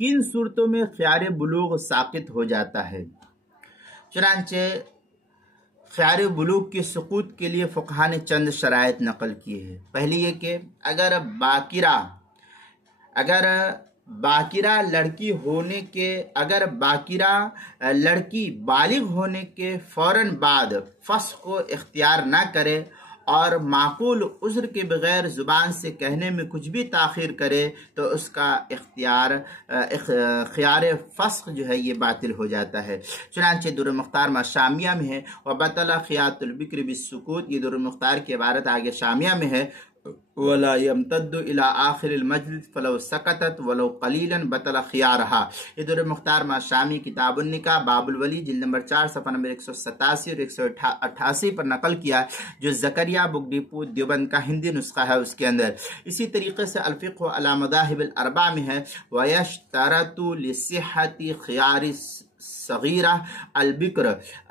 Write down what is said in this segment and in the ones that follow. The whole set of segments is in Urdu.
کن صورتوں میں خیار بلوغ ساقط ہو جاتا ہے؟ چنانچہ خیار بلوغ کے سقوط کے لیے فقہا نے چند شرائط نقل کی ہے۔ پہلی یہ کہ اگر باکرہ لڑکی بالغ ہونے کے فوراً بعد فسخ کو اختیار نہ کرے اور معقول عذر کے بغیر زبان سے کہنے میں کچھ بھی تاخیر کرے تو اس کا خیار فسخ جو ہے یہ باطل ہو جاتا ہے۔ چنانچہ در المختار شامیہ میں ہے وَبَطَلَ خِيَاطُ الْبِكْرِ بِالسُّكُوتِ، یہ در المختار کی عبارت آگے شامیہ میں ہے وَلَا يَمْتَدُّ إِلَىٰ آخِرِ الْمَجْلِسِ فَلَوْ سَكَتَتْ وَلَوْ قَلِيلًا بَطَلَ خِيَارَهَا، یہ در مختار شامی کتاب النکاح باب الولی جلد نمبر 4 صفحہ نمبر 187 اور 188 پر نقل کیا، جو زکریا بک ڈپو دیوبند کا ہندی نسخہ ہے اس کے اندر۔ اسی طریقے سے الفقہ علی مذاہب الاربع میں ہے وَيَشْتَرَطُ لِصِحَّةِ خِيَارِ صغیرہ البکر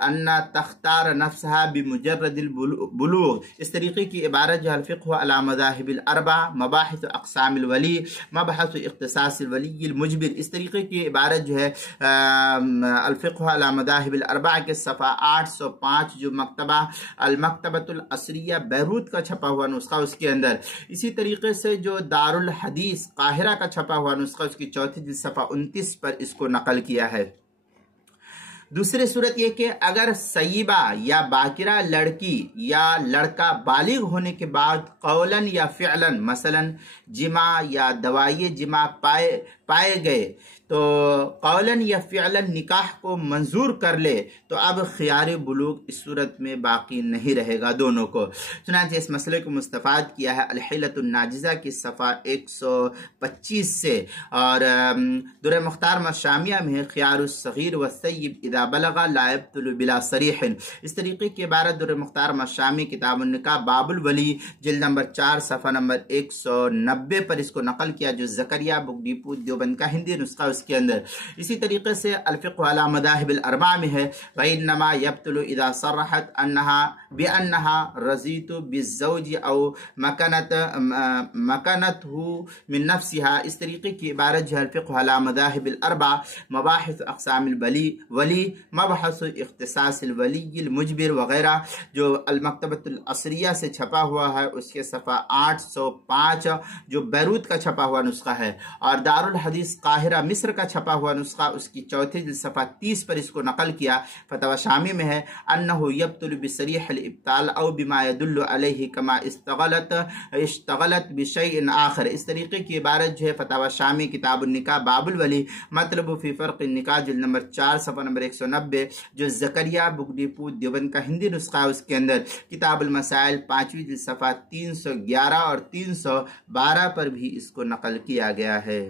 ان تختار نفسها بمجرد البلوغ، اس طریقے کی عبارت جو الفقہ علی مذاہب الاربع مباحث اقسام الولی مبحث اختصاص الولی المجبر، اس طریقے کی عبارت جو ہے الفقہ علی مذاہب الاربع کے صفحہ 805 جو المکتبۃ العصریہ بیروت کا چھپا ہوا نسخہ اس کے اندر، اسی طریقے سے جو دارالحدیث قاہرہ کا چھپا ہوا نسخہ اس کی چوتھی جلد صفحہ 29 پر اس کو نقل کیا ہے۔ دوسری صورت یہ کہ اگر سیبہ یا باکرہ لڑکی یا لڑکا بالغ ہونے کے بعد قولاً یا فعلاً مثلا جماع یا دوائی جماع پائے گئے تو قولاً یا فعلاً نکاح کو منظور کر لے تو اب خیار بلوغ اس صورت میں باقی نہیں رہے گا دونوں کو۔ چنانچہ اس مسئلے کو مستفاد کیا ہے الحیلۃ الناجزہ کی صفحہ 125 سے، اور در مختار شامیہ میں ہے خیار الصغیر والثیب اذا بلغ لا يبطل بلا صریح، اس طریقے کی عبارت در مختار شامی کتاب النکاح باب الولی جلد نمبر 4 صفحہ نمبر 190 پر اس کو نقل کیا، جو زکریا بک ڈپو دیوبند کا ہندی نسخہ اس کے اندر۔ اسی طریقے سے الفقہ علی مذاہب الاربع میں ہے وَإِنَّمَا يَبْطُلُ إِذَا صَرَّحَتْ بِأَنَّهَا رَضِيتُ بِالزَّوْجِ أَوْ مَكَنَتْهُ مِن نَفْسِهَا، اس طریقے کی عبارت جو الفقہ علی مذاہب الاربع مباحث اقسام الولی مبحث اختصاص الولی المجبر وغیرہ جو المکتبۃ العصریہ سے چھپا ہوا ہے اس کے صفحہ 805 جو بیروت کا چھپا ہوا نسخہ ہے، اور دارالحدیث قاہرہ مصر کا چھپا ہوا نسخہ اس کی چوتھی جلد صفحہ 30 پر اس کو نقل کیا۔ فتوی شامی میں ہے انہ یبطل بصریح الابطال او بما يدل علیہ کما اشتغلت بشیء آخر، اس طریقے کی عبارت جو ہے فتوی شامی کتاب النکاح باب الولی مطلب فی فرق النکاح جلد نمبر 4 صفحہ نمبر 190 جو زکریا بک ڈپو دیوبند کا ہندی نسخہ ہے اس کے اندر، کتاب المسائل 5ویں جلد صفحہ 311 اور 312 پر بھی اس کو نقل کیا گیا ہے۔